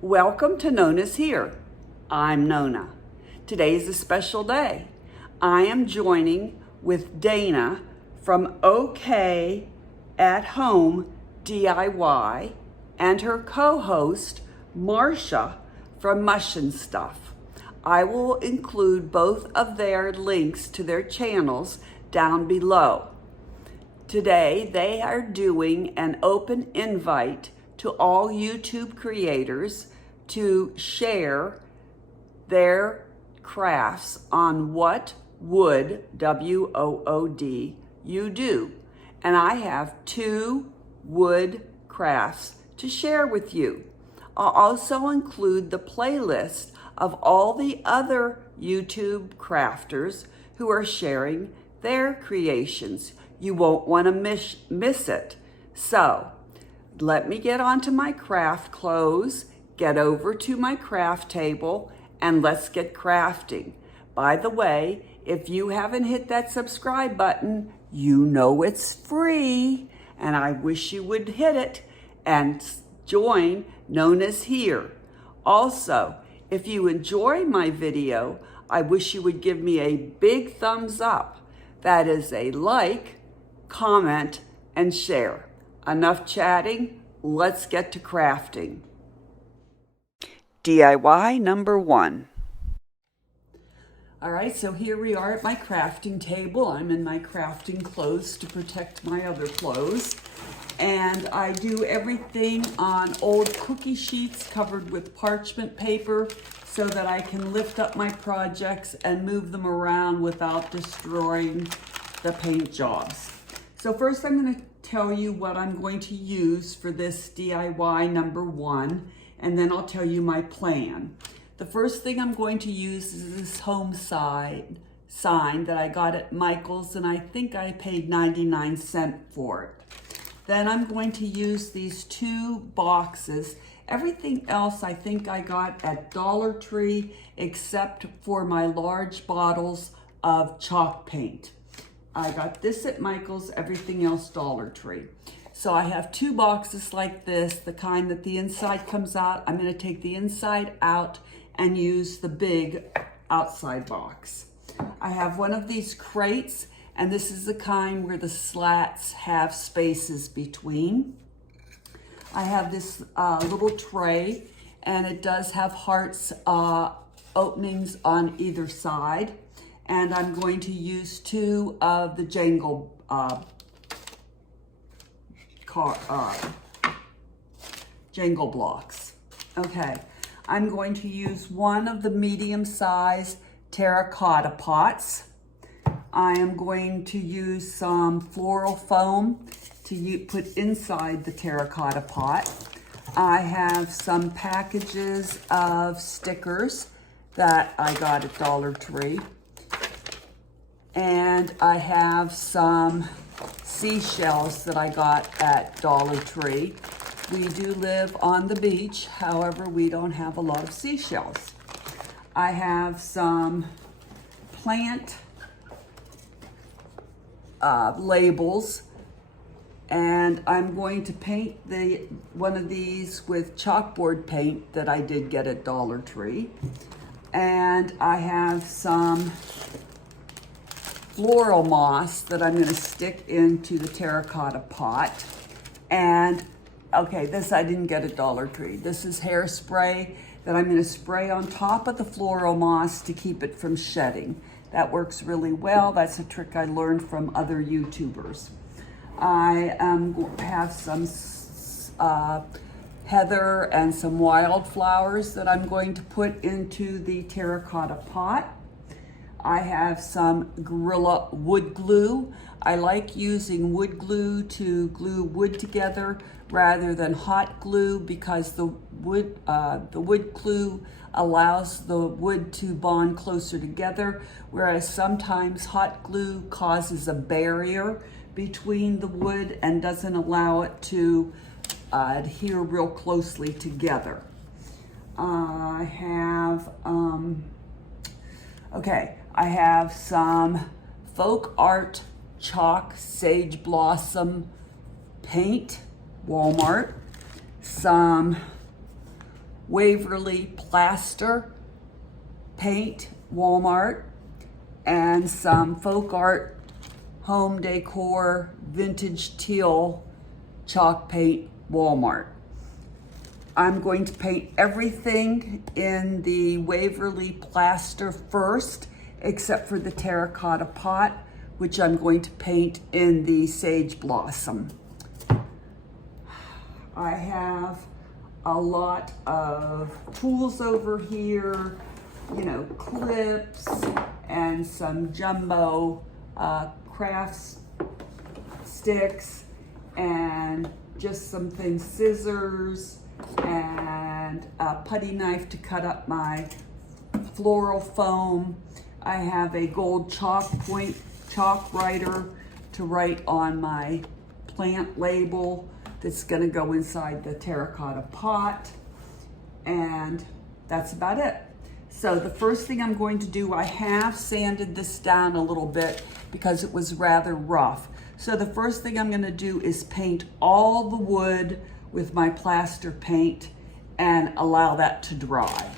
Welcome to Nonnashere. I'm Nonna. Today is a special day. I am joining with Dana from OK at Home DIY and her co-host Marcia from Mush and Stuff. I will include both of their links to their channels down below. Today they are doing an open invite to all YouTube creators to share their crafts on what wood, W-O-O-D, you do. And I have 2 wood crafts to share with you. I'll also include the playlist of all the other YouTube crafters who are sharing their creations. You won't want to miss it. So, let me get onto my craft clothes, get over to my craft table, and let's get crafting. By the way, if you haven't hit that subscribe button, you know it's free, and I wish you would hit it and join Nonnashere. Also, if you enjoy my video, I wish you would give me a big thumbs up. That is a like, comment, and share. Enough chatting, let's get to crafting. DIY number 1. All right, so here we are at my crafting table. I'm in my crafting clothes to protect my other clothes. And I do everything on old cookie sheets covered with parchment paper so that I can lift up my projects and move them around without destroying the paint jobs. So first I'm going to tell you what I'm going to use for this DIY number 1, and then I'll tell you my plan. The first thing I'm going to use is this home sign that I got at Michael's, and I think I paid 99 cents for it. Then I'm going to use these 2 boxes. Everything else I think I got at Dollar Tree except for my large bottles of chalk paint. I got this at Michael's, everything else Dollar Tree. So I have 2 boxes like this, the kind that the inside comes out. I'm going to take the inside out and use the big outside box. I have one of these crates, and this is the kind where the slats have spaces between. I have this little tray, and it does have hearts openings on either side. And I'm going to use 2 of the jangle jangle blocks. Okay, I'm going to use 1 of the medium-sized terracotta pots. I am going to use some floral foam to put inside the terracotta pot. I have some packages of stickers that I got at Dollar Tree. And I have some seashells that I got at Dollar Tree. We do live on the beach, however, we don't have a lot of seashells. I have some plant labels, and I'm going to paint one of these with chalkboard paint that I did get at Dollar Tree. And I have some floral moss that I'm going to stick into the terracotta pot. And okay, this I didn't get at Dollar Tree. This is hairspray that I'm going to spray on top of the floral moss to keep it from shedding. That works really well. That's a trick I learned from other YouTubers. I have some heather and some wildflowers that I'm going to put into the terracotta pot. I have some Gorilla wood glue. I like using wood glue to glue wood together rather than hot glue because the wood glue allows the wood to bond closer together, whereas sometimes hot glue causes a barrier between the wood and doesn't allow it to adhere real closely together. I have I have some folk art chalk sage blossom paint, Walmart, some Waverly Plaster Paint, Walmart, and some Folk Art Home Decor Vintage Teal Chalk Paint, Walmart. I'm going to paint everything in the Waverly Plaster first, except for the terracotta pot, which I'm going to paint in the Sage Blossom. I have a lot of tools over here, you know, clips and some jumbo crafts sticks and just some things, scissors and a putty knife to cut up my floral foam. I have a gold chalk writer to write on my plant label that's going to go inside the terracotta pot, and that's about it. So the first thing I'm going to do, I have sanded this down a little bit because it was rather rough. So the first thing I'm going to do is paint all the wood with my plaster paint and allow that to dry.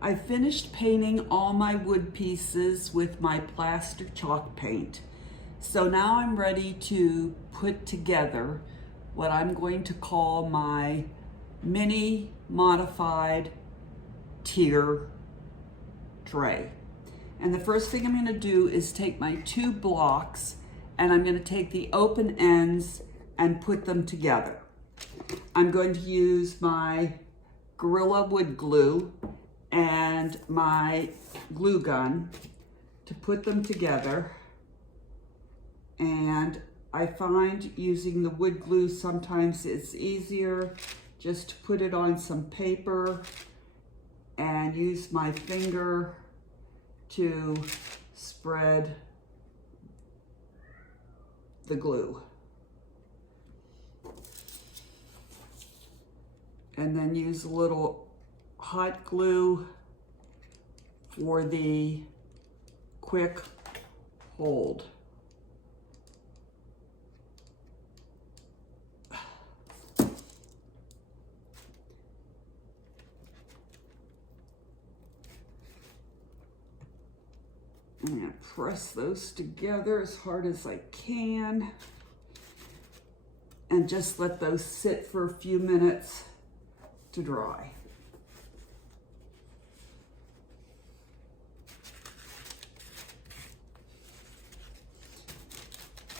I finished painting all my wood pieces with my plaster chalk paint. So now I'm ready to put together what I'm going to call my mini modified tier tray. And the first thing I'm going to do is take my 2 blocks and I'm going to take the open ends and put them together. I'm going to use my Gorilla Wood Glue and my glue gun to put them together. And I find using the wood glue sometimes it's easier just to put it on some paper and use my finger to spread the glue. And then use a little hot glue for the quick hold. I'm going to press those together as hard as I can and just let those sit for a few minutes to dry.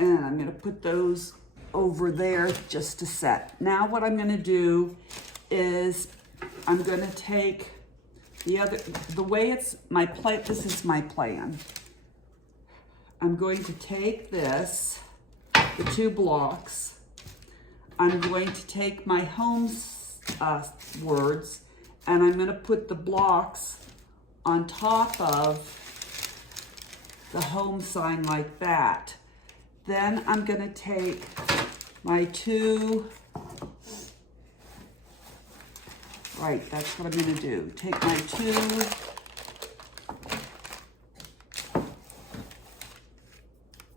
And I'm going to put those over there just to set. Now what I'm going to do is I'm going to take the way it's my plan, this is my plan. I'm going to take this, the 2 blocks. I'm going to take my home words and I'm going to put the blocks on top of the home sign like that. Then I'm going to take my 2, right, that's what I'm going to do. Take my 2,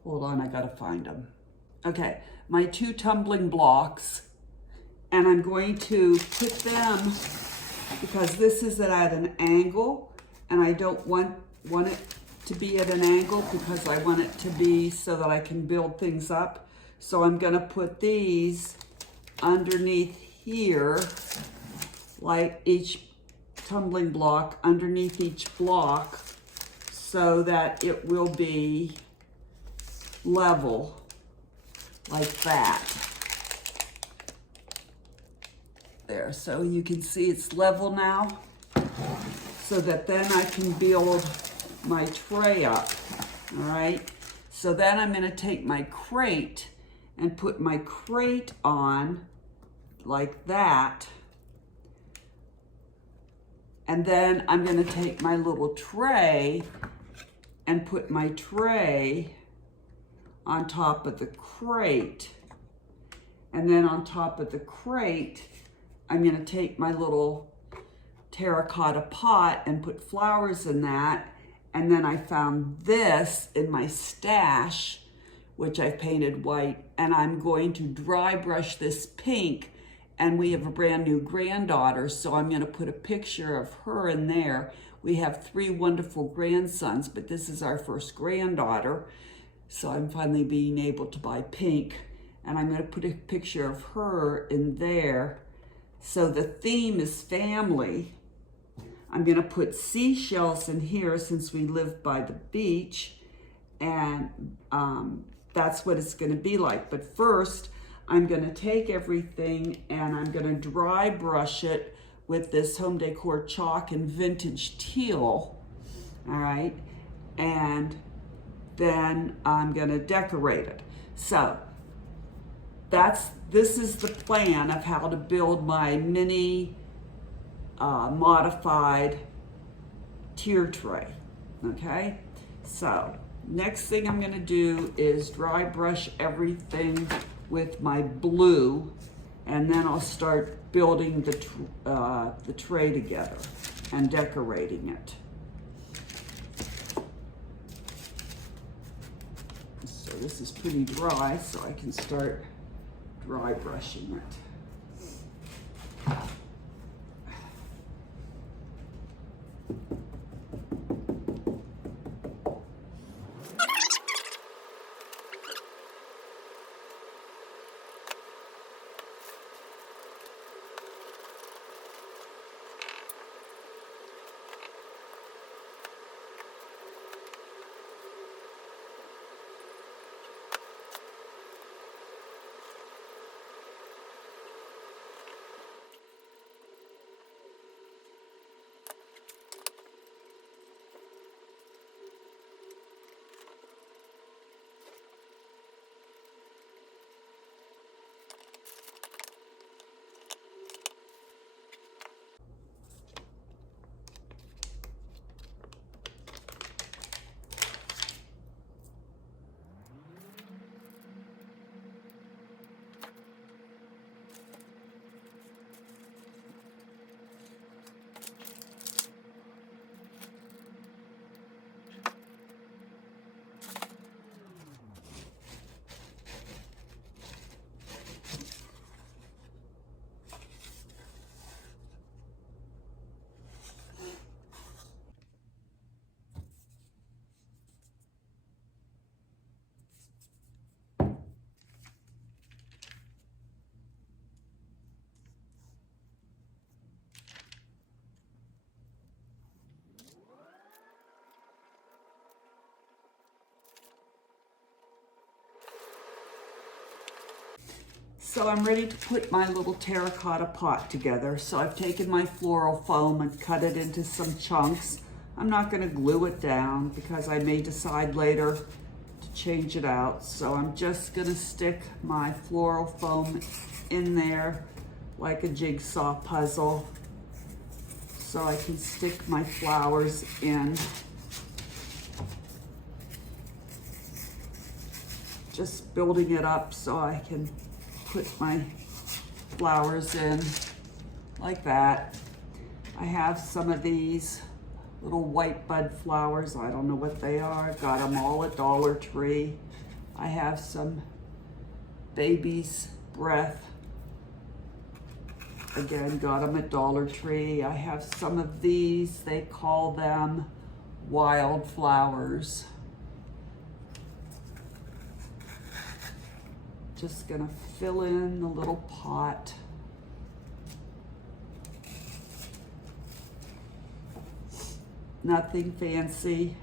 hold on, I got to find them. Okay, my 2 tumbling blocks, and I'm going to put them, because this is at an angle, and I don't want it to be at an angle because I want it to be so that I can build things up. So I'm going to put these underneath here, like each tumbling block underneath each block, so that it will be level like that. There, so you can see it's level now, so that then I can build my tray up. All right, so then I'm going to take my crate and put my crate on like that, And then I'm gonna take my little tray and put my tray on top of the crate. And then on top of the crate, I'm gonna take my little terracotta pot and put flowers in that. And then I found this in my stash, which I painted white, and I'm going to dry brush this pink. And we have a brand new granddaughter, so I'm gonna put a picture of her in there. We have 3 wonderful grandsons, but this is our first granddaughter. So I'm finally being able to buy pink. And I'm gonna put a picture of her in there. So the theme is family. I'm gonna put seashells in here since we live by the beach. And that's what it's gonna be like. But first, I'm gonna take everything and I'm gonna dry brush it with this home decor chalk and vintage teal, all right? And then I'm gonna decorate it. So this is the plan of how to build my mini modified tier tray, okay? So next thing I'm gonna do is dry brush everything with my blue, and then I'll start building the tray together and decorating it. So this is pretty dry, so I can start dry brushing it. So I'm ready to put my little terracotta pot together. So I've taken my floral foam and cut it into some chunks. I'm not gonna glue it down because I may decide later to change it out. So I'm just gonna stick my floral foam in there like a jigsaw puzzle so I can stick my flowers in. Just building it up so I can put my flowers in like that. I have some of these little white bud flowers. I don't know what they are. Got them all at Dollar Tree. I have some baby's breath. Again, got them at Dollar Tree. I have some of these. They call them wildflowers. Just gonna fill in the little pot. Nothing fancy.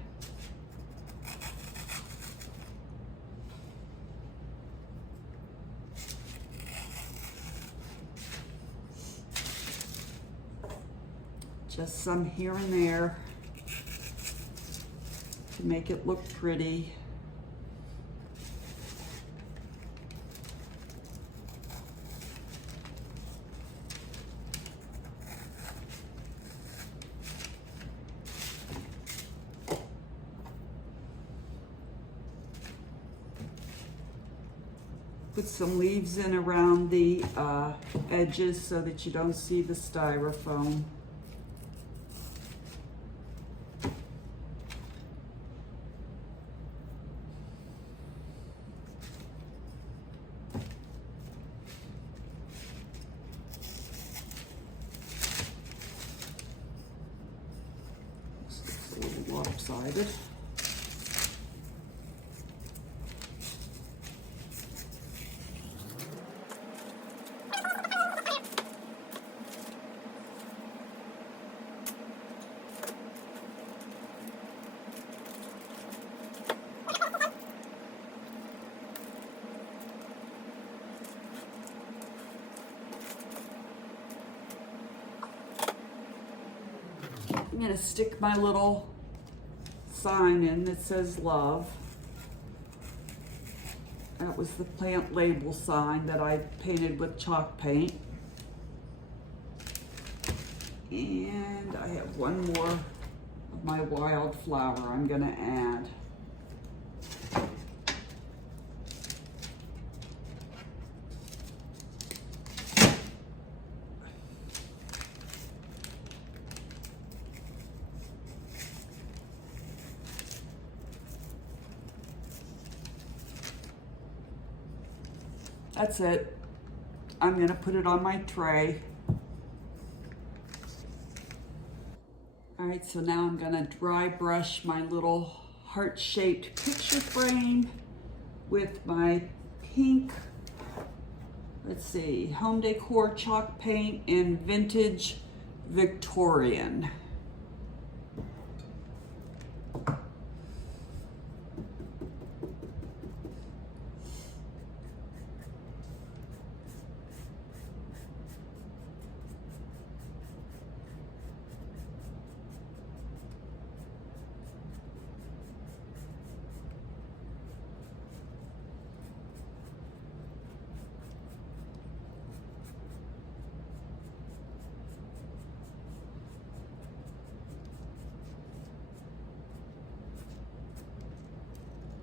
Just some here and there to make it look pretty. put some leaves in around the edges so that you don't see the styrofoam. It's a little lopsided. I'm gonna stick my little sign in that says love. That was the plant label sign that I painted with chalk paint. And I have one more of my wildflower I'm gonna add. That's it. I'm gonna put it on my tray. All right, so now I'm gonna dry brush my little heart-shaped picture frame with my pink, let's see, home decor chalk paint in vintage Victorian.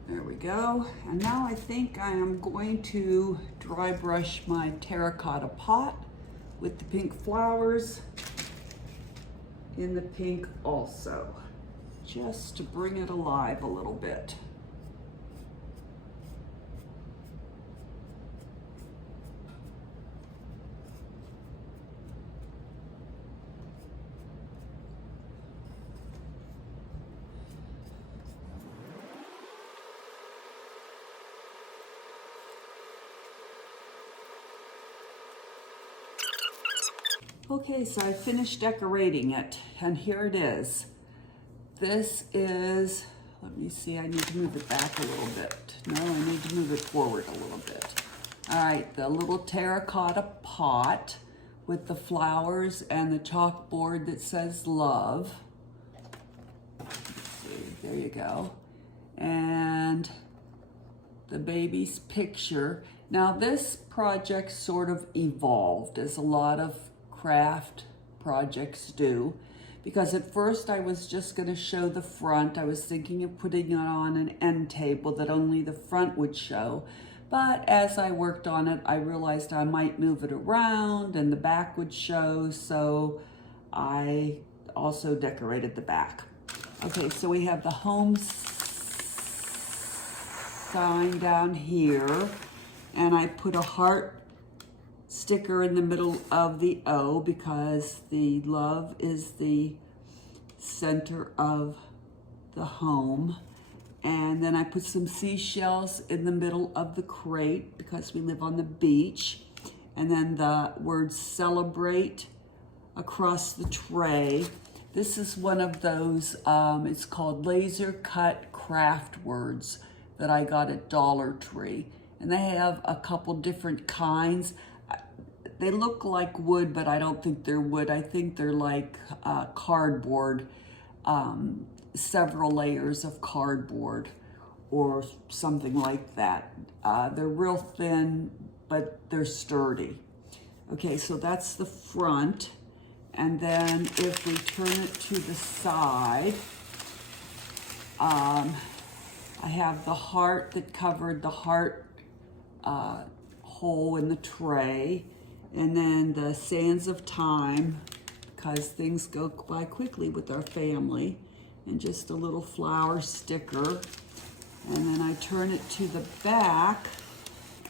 There we go. And now I think I am going to dry brush my terracotta pot with the pink flowers in the pink also, just to bring it alive a little bit. Okay, so I finished decorating it, and here it is. This is, let me see, I need to move it back a little bit. No, I need to move it forward a little bit. All right, the little terracotta pot with the flowers and the chalkboard that says love. Let's see, there you go. And the baby's picture. Now this project sort of evolved, as a lot of craft projects do, because at first I was just going to show the front. I was thinking of putting it on an end table that only the front would show, but as I worked on it I realized I might move it around and the back would show, so I also decorated the back. Okay, so we have the home sign down here, and I put a heart sticker in the middle of the O because the love is the center of the home. And then I put some seashells in the middle of the crate because we live on the beach. And then the word celebrate across the tray. This is one of those, it's called laser cut craft words that I got at Dollar Tree. And they have a couple different kinds. They look like wood, but I don't think they're wood. I think they're like cardboard, several layers of cardboard or something like that. They're real thin, but they're sturdy. Okay, so that's the front. And then if we turn it to the side, I have the heart that covered the heart hole in the tray. And then the sands of time, because things go by quickly with our family. And just a little flower sticker. And then I turn it to the back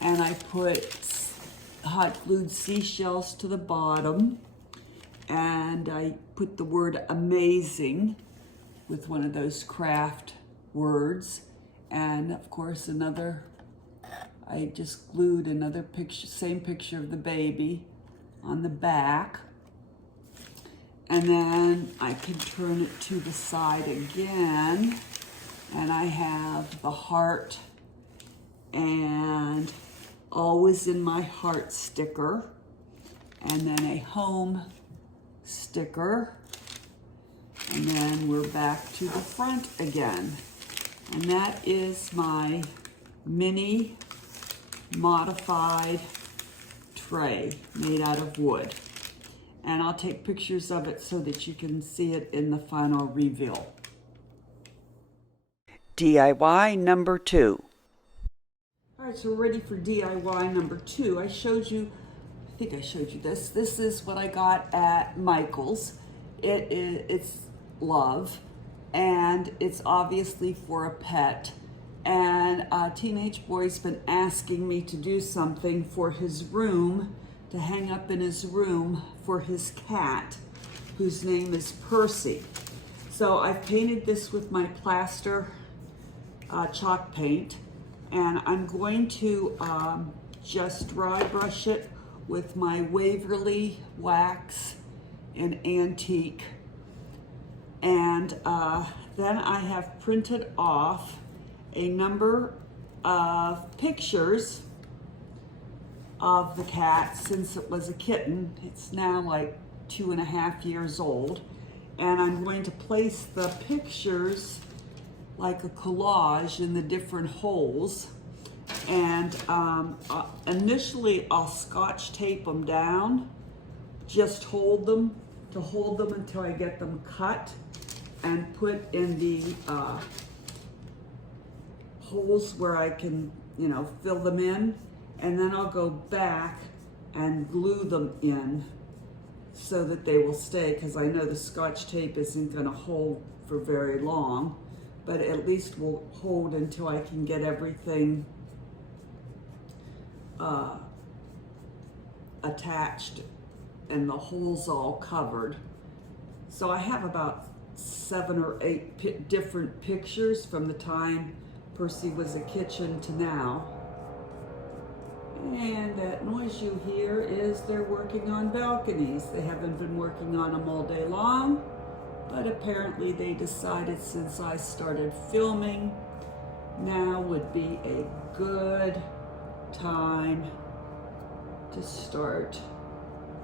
and I put hot glued seashells to the bottom. And I put the word amazing with one of those craft words. And of course I just glued another picture, same picture of the baby on the back. And then I can turn it to the side again. And I have the heart and always in my heart sticker. And then a home sticker. And then we're back to the front again. And that is my mini modified tray made out of wood. And I'll take pictures of it so that you can see it in the final reveal. DIY number 2. All right, so we're ready for DIY number 2. I think I showed you this. This is what I got at Michael's. It's love, and it's obviously for a pet. And a teenage boy's been asking me to do something for his room, to hang up in his room for his cat, whose name is Percy. So I've painted this with my plaster chalk paint, and I'm going to just dry brush it with my Waverly wax in antique. And then I have printed off a number of pictures of the cat since it was a kitten. It's now like 2.5 years old. And I'm going to place the pictures like a collage in the different holes. And initially I'll scotch tape them down, just hold them until I get them cut and put in the holes where I can, fill them in. And then I'll go back and glue them in so that they will stay, because I know the scotch tape isn't going to hold for very long, but at least will hold until I can get everything attached and the holes all covered. So I have about 7 or 8 different pictures from the time Percy was a kitten to now. And that noise you hear is they're working on balconies. They haven't been working on them all day long, but apparently they decided since I started filming, now would be a good time to start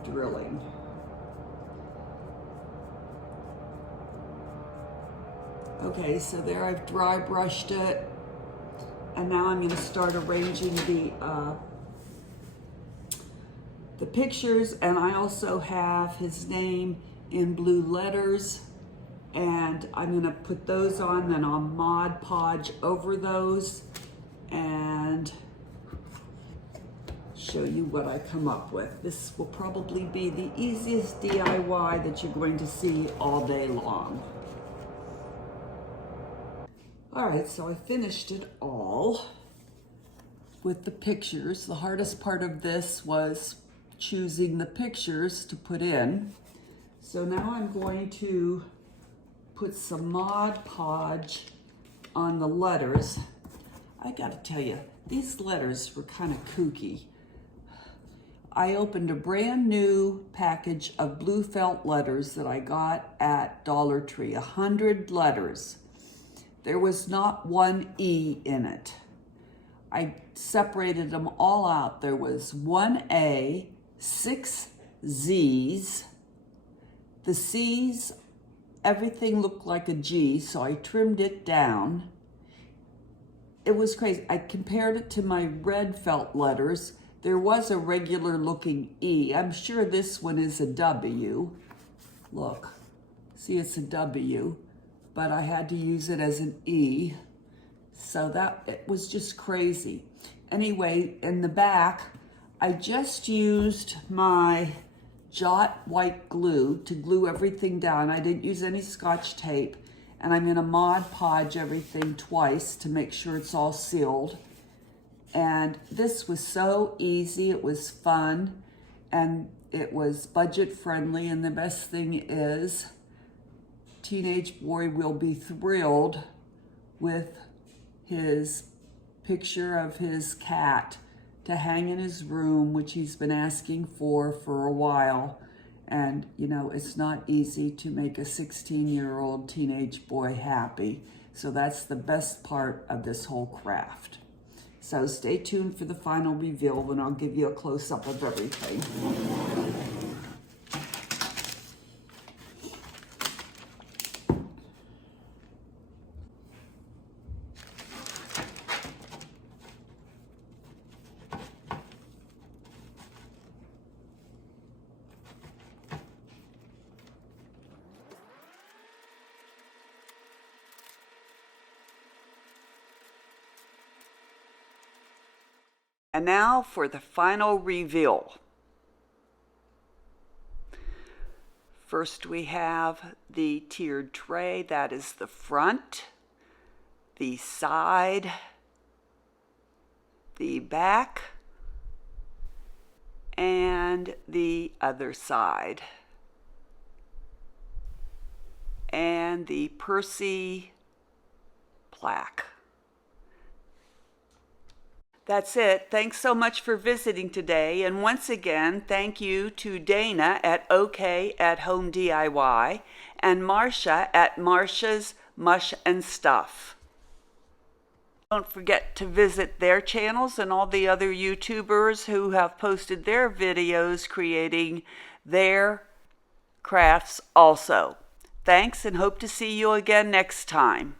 drilling. Okay, so there I've dry brushed it, and now I'm going to start arranging the pictures. And I also have his name in blue letters, and I'm going to put those on, then I'll Mod Podge over those and show you what I come up with. This will probably be the easiest DIY that you're going to see all day long. All right, so I finished it all with the pictures. The hardest part of this was choosing the pictures to put in. So now I'm going to put some Mod Podge on the letters. I gotta tell you, these letters were kind of kooky. I opened a brand new package of blue felt letters that I got at Dollar Tree, 100 letters. There was not one E in it. I separated them all out. There was 1 A, 6 Z's. The C's, everything looked like a G, so I trimmed it down. It was crazy. I compared it to my red felt letters. There was a regular looking E. I'm sure this one is a W. Look, see, it's a W, but I had to use it as an E. So it was just crazy. Anyway, in the back, I just used my Jot white glue to glue everything down. I didn't use any Scotch tape, and I'm gonna Mod Podge everything twice to make sure it's all sealed. And this was so easy, it was fun, and it was budget friendly, and the best thing is, teenage boy will be thrilled with his picture of his cat to hang in his room, which he's been asking for a while. And you know, it's not easy to make a 16-year-old teenage boy happy. So that's the best part of this whole craft. So stay tuned for the final reveal when I'll give you a close-up of everything. And now for the final reveal. First we have the tiered tray, that is the front, the side, the back, and the other side. And the Percy plaque. That's it. Thanks so much for visiting today. And once again, thank you to Dana at OK at Home DIY and Marsha at Marsha's Mush and Stuff. Don't forget to visit their channels and all the other YouTubers who have posted their videos creating their crafts also. Thanks, and hope to see you again next time.